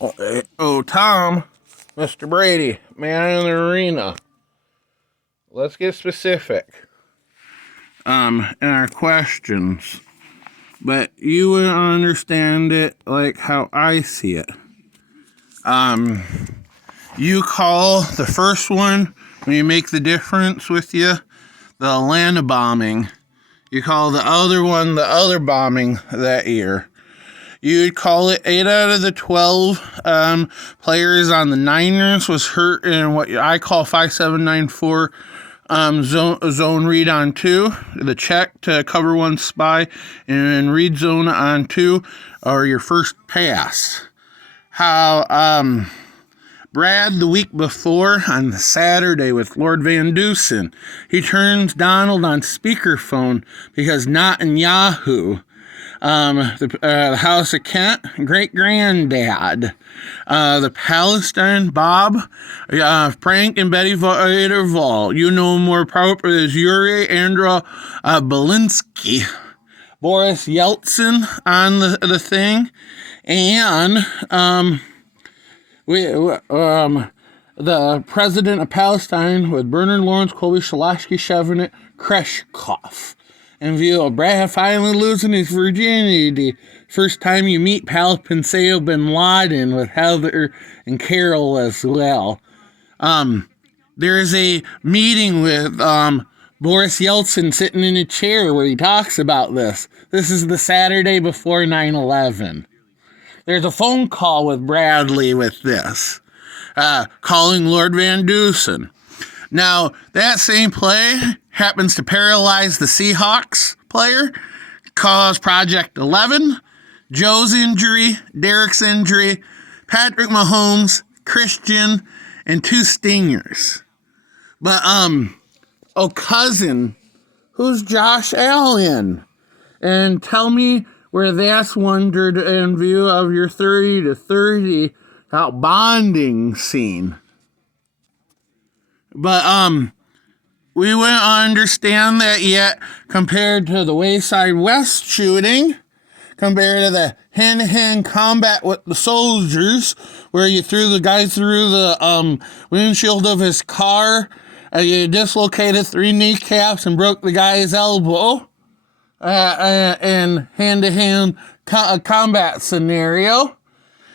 Oh, Tom, Mr. Brady, man in the arena. Let's get specific. In our questions, but you will understand it like how I see it. You call the first one when you make the difference with you the Atlanta bombing. You call the other one the other bombing that year. You'd call it 8 out of the 12 players on the Niners was hurt in what I call 5794 zone read on 2, the check to cover one spy, and read zone on 2, or your first pass. How Brad, the week before, on Saturday with Lord Van Dusen, he turns Donald on speakerphone because not in Yahoo. The House of Kent, great-granddad. The Palestine, Bob, Frank and Betty Vader-Vol. You know more proper as Yuri Andra Belinsky. Boris Yeltsin on the thing. And, the president of Palestine with Bernard Lawrence, Colby, Shalashki, Chevenet, Kreshkov. In view of Brad finally losing his virginity, first time you meet Pal Pinseo bin Laden with Heather and Carol as well. There's a meeting with Boris Yeltsin sitting in a chair where he talks about this. This is the Saturday before 9/11. There's a phone call with Bradley with this, calling Lord Van Dusen. Now, that same play happens to paralyze the Seahawks player, cause Project 11, Joe's injury, Derek's injury, Patrick Mahomes, Christian, and 2 stingers. But, cousin, who's Josh Allen? And tell me where that's wondered in view of your 30 to 30 out bonding scene. But, we wouldn't understand that yet compared to the Wayside West shooting, compared to the hand-to-hand combat with the soldiers, where you threw the guy through the windshield of his car, you dislocated 3 kneecaps and broke the guy's elbow, in hand-to-hand combat scenario.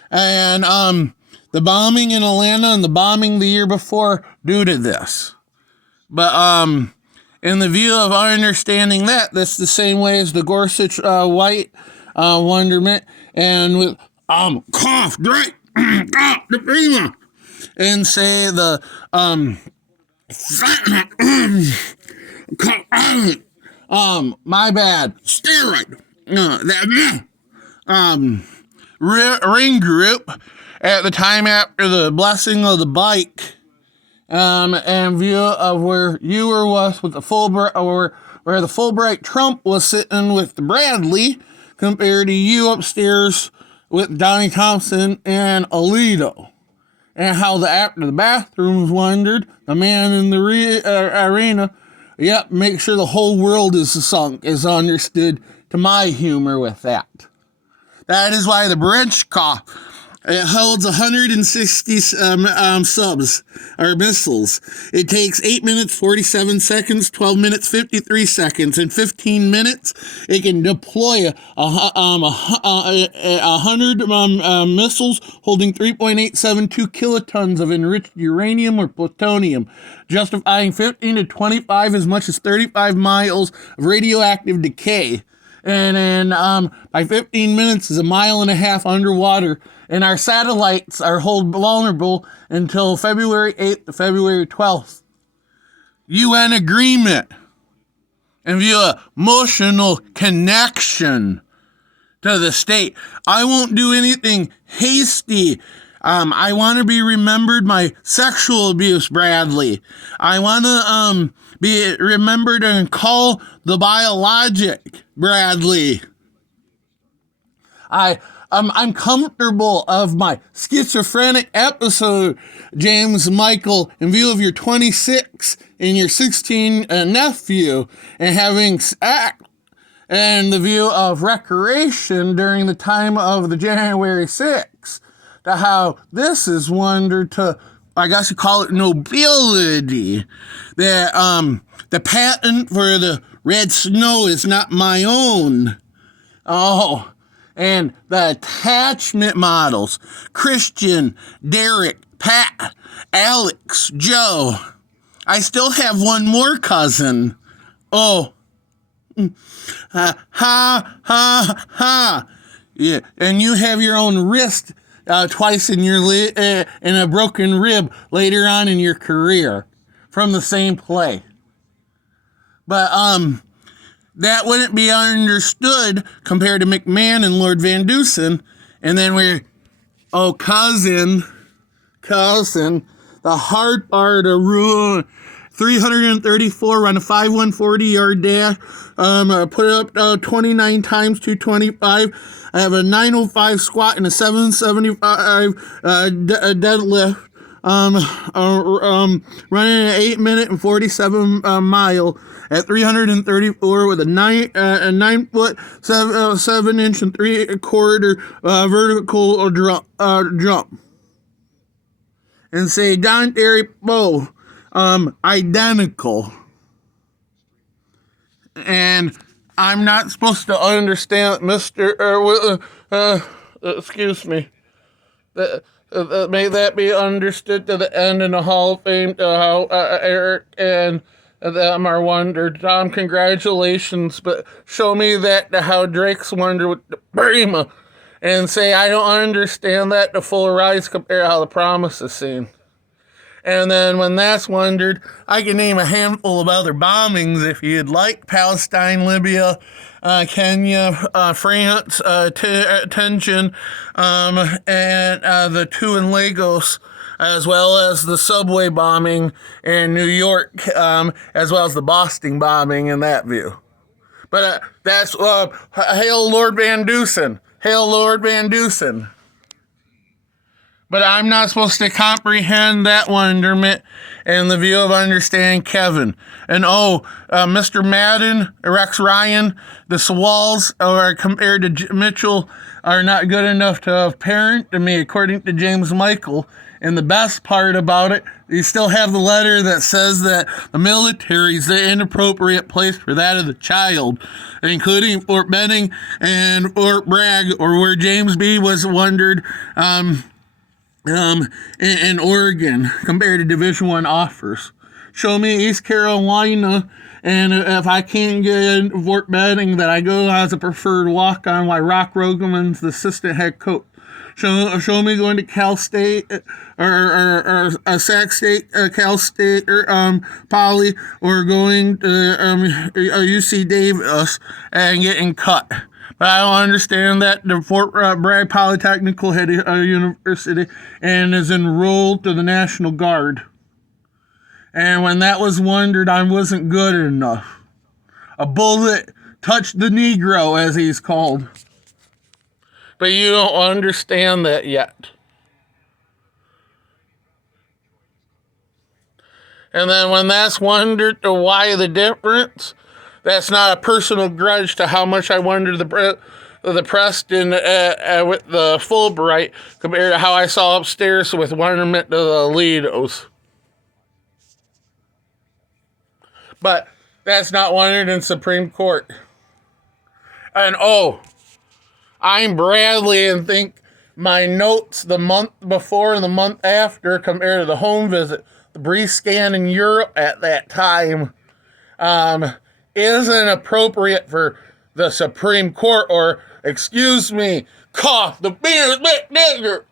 And the bombing in Atlanta and the bombing the year before due to this. But in the view of our understanding that's the same way as the Gorsuch white wonderment, and with cough, drink, the prima, and say the my bad, steroid, ring group at the time after the blessing of the bike, and view of where you were was with the Fulbright, or where the Fulbright Trump was sitting with Bradley, compared to you upstairs with Donnie Thompson and Alito, and how after the bathrooms wondered, the man in the arena, yep, make sure the whole world is sunk, is understood to my humor with that. That is why the bridge cough, it holds 160 subs, or missiles. It takes 8 minutes, 47 seconds, 12 minutes, 53 seconds. In 15 minutes, it can deploy 100 missiles holding 3.872 kilotons of enriched uranium or plutonium, justifying 15 to 25, as much as 35 miles of radioactive decay. And then by 15 minutes is 1.5 miles underwater. And our satellites are held vulnerable until February 8th to February 12th. UN agreement. And via emotional connection to the state. I won't do anything hasty. I want to be remembered my sexual abuse, Bradley. I want to be remembered and call the biologic, Bradley. I'm comfortable of my schizophrenic episode, James Michael, in view of your 26 and your 16 nephew, and having act and the view of recreation during the time of the January 6th. to how this is wondered to, I guess you call it nobility. That the patent for the red snow is not my own. Oh, and the attachment models: Christian, Derek, Pat, Alex, Joe. I still have one more cousin. Oh, ha ha ha. Yeah, and you have your own wrist twice in your and a broken rib later on in your career from the same play. But that wouldn't be understood compared to McMahon and Lord Van Dusen. And then cousin, the hard part of rule 334, run a 5/140-yard dash, put it up 29 times 225. I have a 905 squat and a 775 deadlift. Running an 8-minute and 47 mile at 334 with a 9 foot 7 inch and 3/4 vertical jump. And say Don Derry Bow, identical. And I'm not supposed to understand, excuse me, that may that be understood to the end in the Hall of Fame, to how Eric and them are wondered. Tom, congratulations, but show me that to how Drake's wondered with the Prima, and say I don't understand that to Full Rise compare how the Promise is seen. And then when that's wondered, I can name a handful of other bombings if you'd like: Palestine, Libya, Kenya, France, Tension, and the two in Lagos, as well as the subway bombing in New York, as well as the Boston bombing in that view. But that's, hail Lord Van Dusen. Hail Lord Van Dusen. But I'm not supposed to comprehend that wonderment in the view of understanding Kevin. And Mr. Madden, Rex Ryan, the Swalls are compared to Mitchell are not good enough to have parent to me, according to James Michael. And the best part about it, you still have the letter that says that the military is the inappropriate place for that of the child, including Fort Benning and Fort Bragg, or where James B. was wondered, in Oregon compared to Division I offers. Show me East Carolina, and if I can't get in Fort Benning, that I go as a preferred walk-on while Rock Rogelman's the assistant head coach. Show me going to Cal State or Sac State, Cal State, or Poly, or going to UC Davis and getting cut. But I don't understand that the Fort Bragg Polytechnical head university and is enrolled to the National Guard. And when that was wondered, I wasn't good enough. A bullet touched the Negro, as he's called. But you don't understand that yet. And then when that's wondered to why the difference, that's not a personal grudge to how much I wondered the Preston with the Fulbright compared to how I saw upstairs with wonderment to the Lidos. But that's not wondered in Supreme Court. And I'm Bradley and think my notes the month before and the month after compared to the home visit, the brief scan in Europe at that time, isn't appropriate for the Supreme Court, or, excuse me, cough, the beer bit nigger,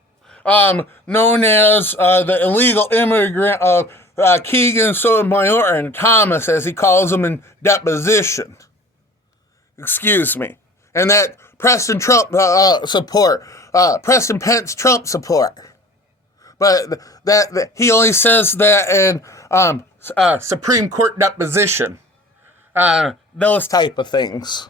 known as the illegal immigrant of Keegan Sotomayor and Thomas, as he calls them in deposition. Excuse me. And that Preston Trump support, Preston Pence Trump support. But that he only says that in Supreme Court deposition. Those type of things.